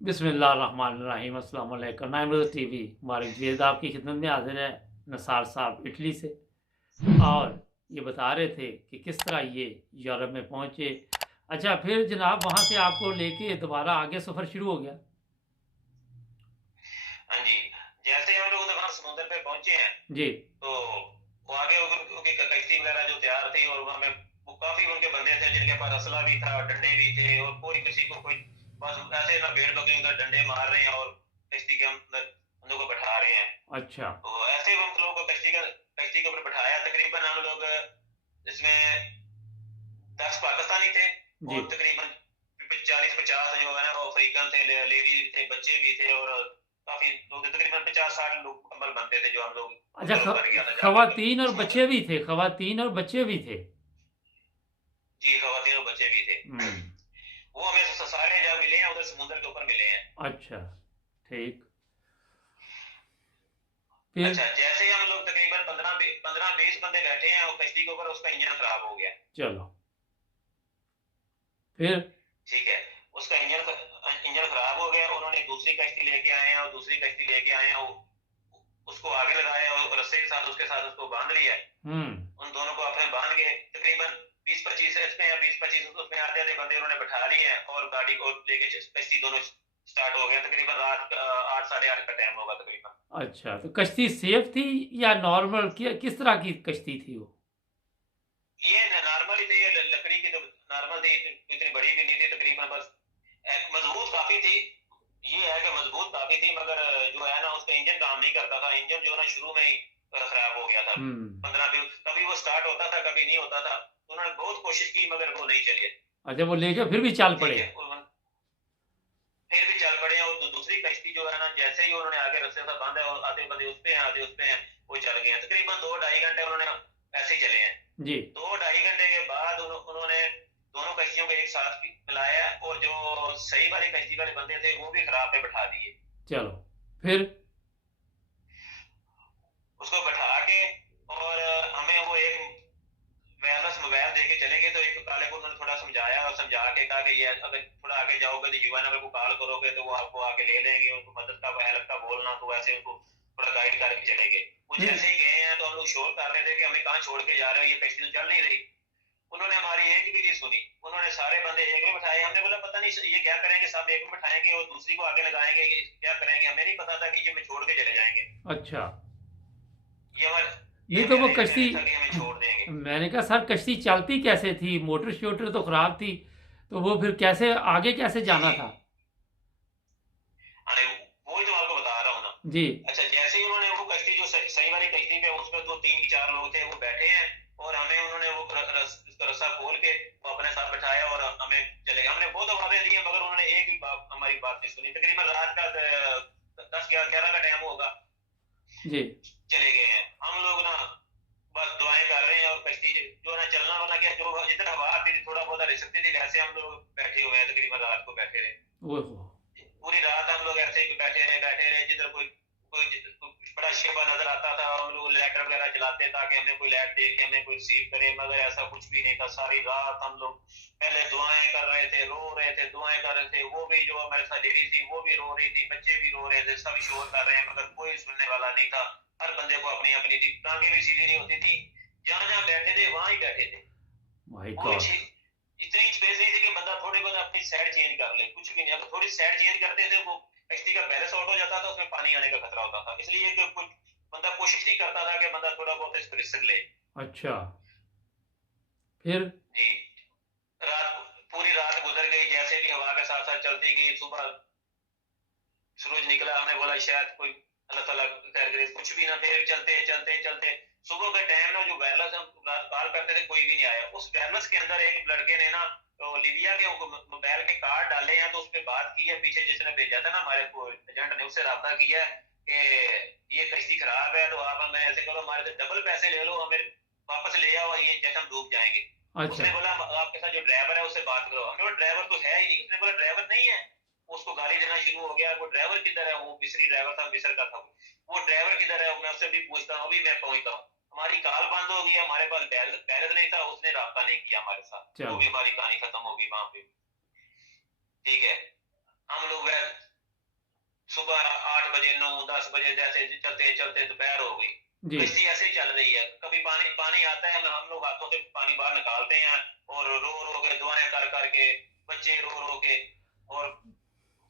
बिस्मिल्लाहिर्रहमानिर्रहीम। अस्सलाम वालेकुम। नाइमरोज़ टीवी मुबारक जवेद आपकी खिदमत में हाजिर है। नसार साहब इटली से, और ये बता रहे थे कि किस तरह ये यूरोप में पहुंचे। अच्छा, फिर जनाब वहां से आपको लेके दोबारा आगे सफ़र शुरू हो गया। हाँ जी। जैसे हम लोग वहाँ समुद्र पे पहुंचे हैं, जी। तो वो आगे उनकी कश्ती वगैरह जो तैयार थी, और वहाँ में वो काफी उनके बंदे थे जिनके पास असला भी था, डंडे भी थे, और कोई किसी को कोई बस ऐसे ना भेड़ बकरी उधर डंडे मार रहे हैं और कश्ती के अंदर उन लोगों को बैठा रहे हैं। अच्छा। तो ऐसे ही हम लोगों को कश्ती के ऊपर बैठाया। तकरीबन हम लोग इसमें 10 पाकिस्तानी थे, जी। और तकरीबन 40-50 जो है वो अफ्रीकन थे, लेडीज थे, बच्चे भी थे, और काफी लोग थे। तकरीबन 50-60 लोग कमल बनते थे जो हम लोग अच्छा, ग्रुप बन गया था जाके खवातीन और समुद्र बच्चे में। भी थे, खवातीन और बच्चे भी थे। जी, खवातीन और बच्चे भी थे। हम्म। वो हमें सारे जब मिले हैं उधर समुद्र के ऊपर मिले हैं। अच्छा, ठीक। फिर? अच्छा, जैसे ही हम लोग तकरीबन 15-20 बंदे बैठे हैं और कश्ती के ऊपर, उसका इंजन खराब हो गया। चलो, फिर? ठीक है। उसका इंजन खराब हो गया। उन्होंने दूसरी कश्ती लेके आए हैं, और दूसरी कश्ती लेके आए हैं, उसको आगे लगाया और रस्से के साथ उसके साथ उसको बांध लिया है। उन दोनों को आपने बांध के तकरीबन 20-25 इसमें या 20-25 उसमें आधे आधे बंदे उन्होंने बैठा लिए हैं, और गाड़ी को लेके कश्ती दोनों स्टार्ट हो गया। तकरीबन रात 8-8:30 का टाइम होगा तकरीबन। अच्छा, तो कश्ती सेफ थी या नॉर्मल, किस तरह की कश्ती थी वो? ये नॉर्मल ही थी, लकड़ी की तो नॉर्मल थी, इतनी बड़ी भी नहीं थी। तकरीबन बस मजबूत काफी थी। ये है कि मजबूत काफी थी, मगर जो है ना उसका इंजन काम नहीं करता था। इंजन जो है ना शुरू में ही खराब हो गया था। हम्म। 15 दिन कभी वो स्टार्ट होता था, कभी नहीं होता था। उन्होंने बहुत कोशिश की मगर वो नहीं चली। अच्छा, वो लेके फिर भी चल ठीक पड़े? है। फिर भी चल पड़े, और दूसरी कश्ती जो है ना, जैसे ही उन्होंने आगे रस्से से बांधा, और आधे बंदे उस पे हैं, आधे उस पे हैं, वो चल गए हैं। तकरीबन 2-2.5 घंटे उन्होंने ऐसे ही चले हैं। जी। 2-2.5 घंटे के बाद उन्होंने दोनों कश्तियों को एक साथ मिलाया, और जो सही वाली कश्ती वाले बंदे थे वो भी खराब पे बैठा दिए। चलो, फिर? उसको बैठा के, और हमें वो एक वायरलेस मोबाइल दे के चले गए। तो एक काले को उन्होंने थोड़ा समझाया, और समझा के कहा कि ये अगर थोड़ा आगे जाओगे तो युवा नगर को कॉल करोगे तो वो आपको आके ले लेंगे। उनको मदद का हेल्प का बोलना, तो वैसे उनको थोड़ा गाइड करके चले गए। वो फिर? जैसे ही गए हैं तो हम लोग शोर कर रहे थे कि हमें कहाँ छोड़ के जा रहे हो, ये कश्ती तो चल नहीं रही। उन्होंने हमारी एक भी नहीं सुनी। उन्होंने सारे बंदे एक में बैठाए। हमने बोला पता नहीं ये क्या करेंगे, सब एक में बैठाएंगे और दूसरी को आगे लगाएंगे, ये क्या करेंगे। हमें नहीं पता था कि ये हमें छोड़ के चले जाएंगे। अच्छा। ये हमारे नहीं ये तो हमें वो आइडिया कश्ती, नहीं था कि हमें छोड़ देंगे। मैंने कहा सर कश्ती चलती कैसे थी? मोटर शोटर तो खराब थी, तो वो फिर कैसे आगे कैसे जी जाना जी। था? अरे वही तो आपको बता रहा हूँ ना। जी। अच्छा, जैसे ही उन्होंने वो कश्ती जो सही वाली कश्ती पे, उसमें तो 3-4 लोग थे वो बैठे हैं, और हमें उन्होंने वो उसका रस्सा खोल के वो अपने साथ बैठाया, और हमें चले गए। हमने बहुत आवाजें दी हैं, मगर उन्होंने एक भी हमारी बात नहीं सुनी। तकरीबन रात का 10-11 का टाइम होगा। जी। चले गए हैं हम लोग ना। बस दुआएं कर रहे हैं, और कश्ती जो ना चलना वाला क्या, जो जिधर हवा आती थी थोड़ा बहुत रह सकती थी, वैसे हम लोग बैठे हुए हैं। तकरीबन रात को बैठे रहे। ओहो। पूरी रात हम लोग ऐसे ही बैठे रहे। जिधर कोई कोई बड़ा शेबा नजर आता था, हम लोग लाइटर वगैरह जलाते ताकि हमें कोई लाइट दे के हमें कोई रिसीव करे, मगर ऐसा कुछ भी नहीं था। सारी रात हम लोग पहले दुआएं कर रहे थे, रो रहे थे, दुआएं कर रहे थे। वो भी जो हमारे साथ लेडी थी वो भी रो रही थी, बच्चे भी रो रहे थे, सब शोर कर रहे हैं, मगर कोई सुनने वाला नहीं था। हर बंदे को अपनी अपनी थी, टांगे भी सीधी नहीं होती थी। जहां जहां बैठे थे वहां ही बैठे थे। माय कोई गॉड। इतनी स्पेस नहीं थी कि बंदा थोड़ी बहुत अपनी साइड चेंज कर ले, कुछ भी नहीं। अगर थोड़ी साइड चेंज करते थे वो कश्ती का बैलेंस आउट हो जाता था, उसमें पानी आने का खतरा होता था। इसलिए कि कुछ बंदा कोशिश नहीं करता था कि बंदा थोड़ा बहुत इसको रिस्क ले। अच्छा, फिर? जी। पूरी रात गुजर गई, जैसे भी हवा के साथ साथ चलती गई। सुबह सूरज निकला, हमने बोला शायद कोई अल्लाह ताला खैर करे, कुछ भी ना। फिर चलते चलते चलते सुबह के टाइम ना, जो वायरलेस हम रात कॉल करते थे कोई भी नहीं आया। उस वायरलेस के अंदर एक लड़के ने ना तो लीबिया के मोबाइल के कार्ड डाले हैं, तो उस पर बात की है। पीछे जिसने भेजा था ना हमारे को एजेंट ने, उससे रब्ता किया कि ये कश्ती खराब है, तो आप हमें ऐसे करो, हमारे से डबल पैसे ले लो, हमें वापस ले आओ, ये जैसे हम डूब जाएंगे। अच्छा। उसने बोला आपके साथ जो ड्राइवर है उससे बात करो। हमने बोला ड्राइवर तो है ही नहीं। उसने बोला ड्राइवर नहीं है। उसको गाली देना शुरू हो गया। वो ड्राइवर किधर है? वो मिस्री ड्राइवर था, मिस्र का था। वो ड्राइवर किधर है? मैं उससे भी पूछता हूँ, अभी मैं पहुंचता हूँ। हमारी कॉल बंद हो गई, हमारे पास बैलेंस नहीं था। उसने रास्ता नहीं किया हमारे साथ। वो चलो। भी हमारी कहानी खत्म हो गई वहां पे। ठीक है। हम लोग बजे 9-10 बजे जैसे चलते चलते दोपहर हो गई। जी। कश्ती ऐसे ही चल रही है, कभी पानी पानी आता है, हम लोग हाथों से पानी बाहर निकालते हैं और रो रो के दुआएं कर करके, बच्चे रो रो के, और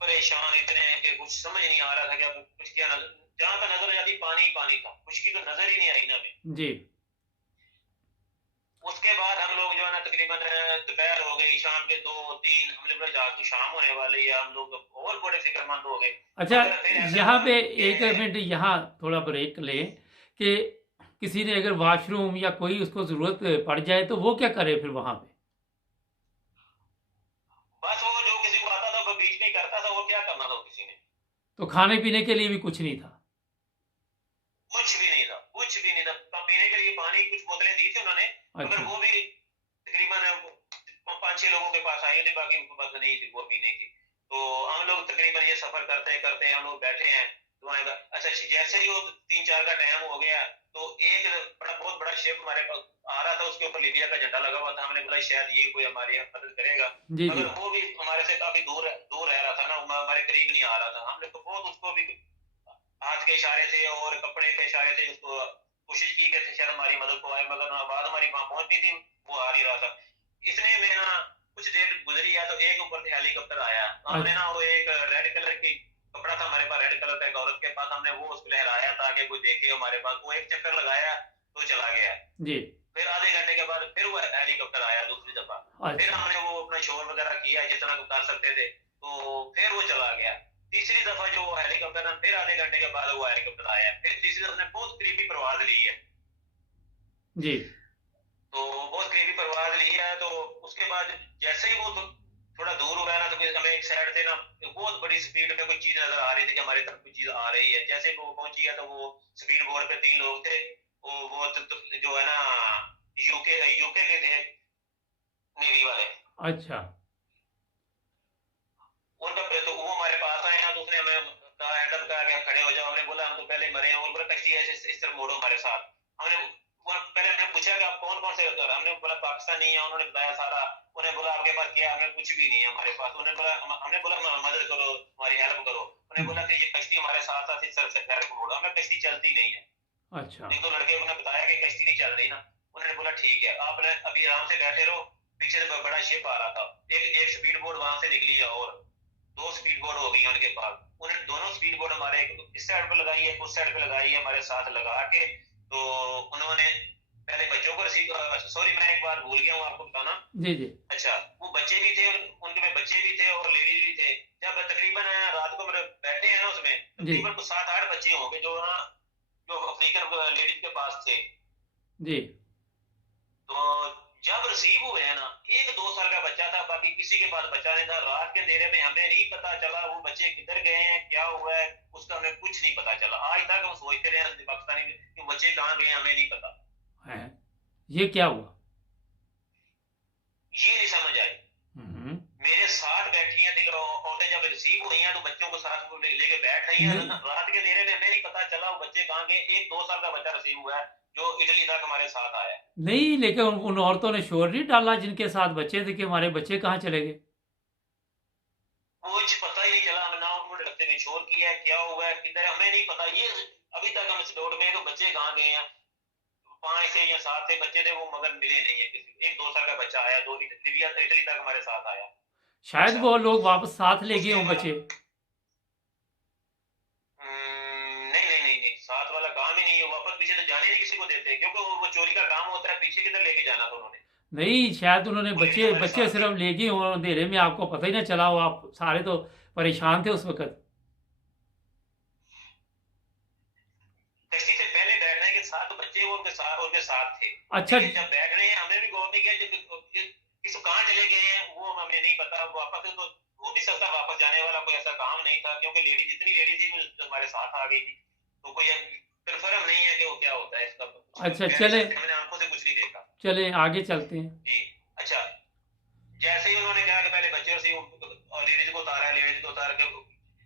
परेशान इतने हैं कि कुछ समझ नहीं आ रहा था कि अब कुछ क्या नजर, जहां का नजर आती पानी ही पानी था, कुछ की तो नजर ही नहीं आई ना हमें। जी। उसके बाद हम लोग जो है ना तकरीबन दोपहर हो गई, शाम के 2-3, हमने बोला जा तो शाम होने वाली है, हम लोग और बड़े फिक्रमंद हो गए। अच्छा, मगर फिर ऐसा यहाँ हुआ पे कि एक मिनट यहाँ थोड़ा ब्रेक लें कि किसी ने अगर वॉशरूम या कोई उसको ज़रूरत पड़ जाए तो वो क्या करे फिर वहाँ पे? बस वो जो किसी को आता था वो बीच में ही करता था, वो क्या करना था किसी ने, तो खाने पीने के लिए भी कुछ नहीं था? कुछ भी नहीं था, कुछ भी नहीं था। पीने के लिए पानी कुछ बोतलें दी थी उन्होंने, मगर अच्छा। वो भी तकरीबन 5-6 लोगों के पास आई थी, बाकी उनके पास नहीं थी, वो भी नहीं थी। तो हम लोग तकरीबन ये सफर करते करते हम लोग बैठे हैं दुआएं का। अच्छा, जैसे ही वो 3-4 का टाइम हो गया तो एक बहुत बड़ा शिप हमारे पास आ रहा था, उसके ऊपर लीबिया का झंडा लगा हुआ था। हमने बोला शायद ये कोई हमारी मदद करेगा, जी जी। मगर वो भी हमारे से काफी दूर दूर रह रहा था ना, हमारे करीब नहीं आ रहा था। हमने तो बहुत उसको भी हाथ के इशारे से और कपड़े के इशारे से उसको कोशिश की कि शायद हमारी मदद को आए, मगर आवाज हमारी वहां पहुंचती थी, वो आ नहीं रहा था। इसने में ना कुछ देर गुजरी है तो एक ऊपर से हेलीकॉप्टर आया, तो हमने अच्छा। ना वो एक रेड कलर की कपड़ा था हमारे पास, रेड कलर का, एक औरत के पास, हमने वो उसको लहराया ताकि कोई देखे हमारे पास। वो एक चक्कर लगाया तो चला गया। जी। फिर आधे घंटे के बाद फिर वो हेलीकॉप्टर आया दूसरी दफा। फिर अच्छा। हमने वो अपना शोर वगैरह किया जितना कर सकते थे, तो फिर वो चला गया। तीसरी दफा जो हेलीकॉप्टर ना, फिर आधे घंटे के बाद वो हेलीकॉप्टर आया, फिर तीसरी दफा ने बहुत करीबी परवाज ली है। जी। तो बहुत करीबी परवाज ली है, तो उसके बाद जैसे ही वो तो थोड़ा दूर हुआ ना, तो फिर हमें एक साइड से ना बहुत बड़ी स्पीड में कोई चीज नजर आ रही थी कि हमारी तरफ कोई चीज आ रही है। जैसे वो पहुंची है तो वो स्पीड बोर्ड पे 3 लोग थे, वो जो है ना यूके यूके के थे, नेवी वाले। अच्छा। उनका तो वो हमारे पास आए ना, तो उसने हमें कहा, हैंडअप कहा कि खड़े हो जाओ। हमने बोला हम तो पहले मरे हैं, और बोला कश्ती है इस तरफ मोड़ो हमारे साथ। हमने पहले हमने पूछा कि आप कौन कौन से होते हैं, हमने बोला पाकिस्तानी है, उन्होंने बताया सारा। उन्हें बोला आपके पास क्या, हमने कुछ भी नहीं है हमारे पास। उन्हें बोला, हमने बोला मदद करो, हमारी हेल्प करो। उन्हें बोला कि ये कश्ती हमारे साथ साथ इस तरफ से पैर को मोड़ो, हमें कश्ती चलती नहीं है। अच्छा। एक दो लड़के उन्हें बताया कि कश्ती नहीं चल रही ना। उन्होंने बोला ठीक है, आपने अभी आराम से बैठे रहो। पीछे से बड़ा शिप आ रहा था, एक एक स्पीड बोर्ड वहां से निकली है, और 2 स्पीड बोर्ड हो गई है उनके पास। उन्होंने दोनों स्पीड बोर्ड हमारे इस साइड पे लगाई है, उस साइड पे लगाई है, हमारे साथ लगा के। तो उन्होंने पहले बच्चों को रिसीव, सॉरी मैं एक बात भूल गया हूँ आपको बताना। जी जी। अच्छा, वो बच्चे भी थे, उनके में बच्चे भी थे और लेडीज भी थे। जब तकरीबन रात को मेरे बैठे हैं ना, उसमें जी तकरीबन 7-8 बच्चे होंगे जो ना, जो अफ्रीकन लेडीज के पास थे। जी। तो जब रिसीव हुए हैं ना, 1-2 साल का बच्चा था, बाकी किसी के पास बच्चा नहीं था। रात के अंधेरे में हमें नहीं पता चला वो बच्चे किधर गए हैं, क्या हुआ है, उसका हमें कुछ नहीं पता चला। आज तक हम सोचते रहे हैं पाकिस्तानी कि बच्चे कहाँ गए, हमें नहीं पता। है। ये क्या हुआ? ये नहीं समझ आई। हम्म। मेरे साथ बैठी हैं औरतें, जब रिसीव हुई हैं तो बच्चों को साथ लेके बैठ रही हैं। नहीं रात के अंधेरे में हमें नहीं पता चला वो बच्चे कहाँ गए। 1-2 साल का बच्चा रिसीव हुआ है जो इटली तक हमारे साथ आया है। नहीं, लेकिन उन औरतों ने शोर नहीं डाला जिनके साथ बच्चे थे कि हमारे बच्चे कहाँ चले गए? कुछ पता ही नहीं चला, हम ना उन्होंने रस्ते में शोर किया है, क्या हुआ है, किधर है, हमें नहीं पता। ये अभी तक हम इस दौड़ में हैं तो बच्चे कहाँ गए हैं। 5 से या 7 से बच्चे थे वो, मगर मिले नहीं है किसी। 1-2 साल का बच्चा आया, 2 लिबिया से इटली तक हमारे साथ आया। शायद अच्छा, वो लोग वापस साथ ले गए उसके हों बाद बच्चे। नहीं नहीं नहीं नहीं, साथ वाला काम ही नहीं है। वापस पीछे तो जाने नहीं किसी को देते, क्योंकि वो चोरी का काम होता है। पीछे किधर लेके जाना था उन्होंने। नहीं, शायद उन्होंने वो लेडीज बच्चे हमारे बच्चे साथ थी। सिर्फ ले गए हों अंधेरे में, आपको पता ही ना चला हो, आप सारे तो परेशान थे उस वक्त। टैक्सी से पहले बैठने के साथ बच्चे वो उनके साथ थे। अच्छा। लेकिन जब बैठ रहे हैं हमने भी गौर नहीं किया किस कहाँ चले गए हैं, वो हमें नहीं पता। वापस तो हो भी सकता, वापस जाने वाला कोई ऐसा काम नहीं था, क्योंकि लेडी जितनी लेडी थी वो हमारे साथ आ गई थी। तो कोई कन्फर्म नहीं है कि वो क्या होता है इसका। अच्छा, कह नहीं चले सकते, मैंने आंखों से कुछ नहीं देखा। चले आगे चलते हैं। जी। अच्छा, जैसे ही उन्होंने कहा कि पहले बच्चे से लेडीज को उतारा है, लेडीज को उतार के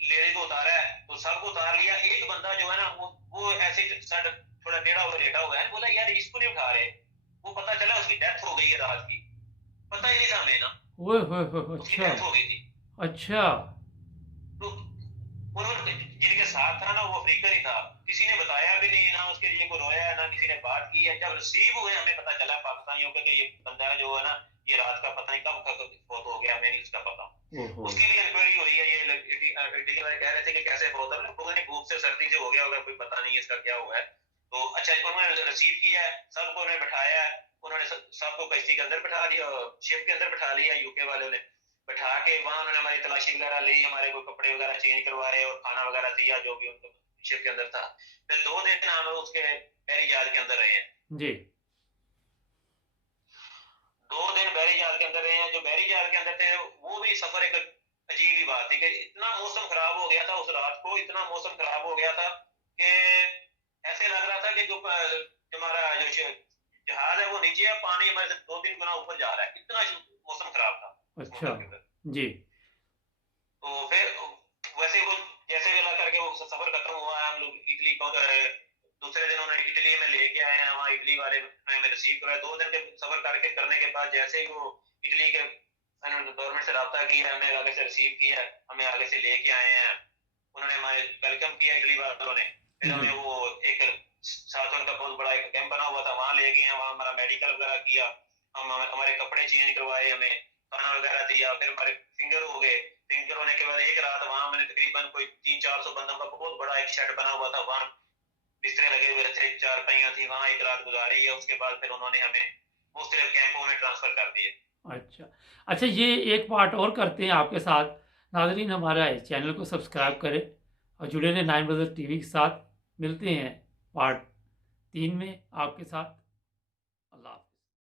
लेडीज को उतारा है, तो सबको उतार लिया। एक बंदा जो है ना, वो ऐसे सर थोड़ा टेढ़ा हुआ लेटा हुआ है। बोला यार इसको नहीं उठा रहे। वो पता चला उसकी डेथ हो गई है रात की, पता ही नहीं था हमें ना, ओए होए होए, उसकी अच्छा। डेथ हो गई थी। अच्छा। तो उन्होंने जिनके साथ था ना वो अफ्रीकन ही था, किसी ने बताया भी नहीं, ना उसके लिए कोई रोया ना किसी ने बात की है। जब रिसीव हुए हमें पता चला पाकिस्तानियों का कि ये बंदा जो है ना ये रात का पता नहीं कब फौत हो गया, हमें नहीं उसका पता। ओहो। उसकी भी इंक्वायरी हुई है, ये ईडी वाले कह रहे थे कि कैसे फौत है, पता नहीं भूख से सर्दी से हो गया होगा, कोई पता नहीं है इसका क्या हुआ है। तो अच्छा उन्होंने रिसीव किया है, सबको उन्होंने बैठाया है, उन्होंने सबको कश्ती के अंदर बैठा दिया, शिप के अंदर बैठा लिया यूके वालों ने, बैठा के वहां उन्होंने हमारी तलाशी वगैरह ली, हमारे कोई कपड़े वगैरह चेंज करवाए और खाना वगैरह दिया जो भी उनको शिप के अंदर था। फिर 2 दिन हम उसके बहरी जहाज के अंदर रहे हैं जी। 2 दिन बहरी जहाज के अंदर रहे हैं। जो बहरी जहाज के अंदर थे वो भी सफर एक अजीब ही बात थी कि इतना मौसम खराब हो गया था उस रात को, इतना मौसम खराब हो गया था कि ऐसे लग रहा था कि जो हमारा जो जहाज है वो नीचे है, पानी हमारे से 2-3 गुना ऊपर जा रहा है, इतना मौसम खराब था अच्छा। समुद्र के अंदर। जी। तो फिर वैसे वो जैसे भी अल्लाह करके वो सफर खत्म हुआ, हम लोग इटली दूसरे दिन उन्हें इटली में लेके आए हैं, वहाँ इटली वाले ने हमें रिसीव कराया। 2 दिन के सफर करने के बाद जैसे ही वो इटली के गवर्नमेंट से रब्ता किया, हमें आगे से रिसीव किया, हमें आगे से लेके आए हैं, उन्होंने हमारे वेलकम किया इटली वालों ने। फिर जी। हमें वो एक साथ उनका बहुत बड़ा एक कैंप बना हुआ था, वहाँ ले गए, वहाँ हमारा मेडिकल वगैरह किया, हमारे कपड़े चेंज करवाए, हमें खाना वगैरह दिया, फिर हमारे फिंगर हो गए। फिंगर होने के बाद एक रात वहाँ मैंने तकरीबन कोई 300-400 बंदों का बहुत बड़ा एक शेड बना हुआ था, वहाँ बिस्तरे लगे हुए थे, चारपाइयाँ थी, वहाँ एक रात गुजारी है। उसके बाद फिर उन्होंने हमें मुख्तलिफ कैंपों में ट्रांसफर कर दिए। अच्छा। अच्छा, ये एक पार्ट और करते हैं आपके साथ। नाज़रीन, हमारा चैनल को सब्सक्राइब करें और जुड़े रहें नाइन ब्रदर टीवी के साथ। मिलते हैं पार्ट 3 में आपके साथ।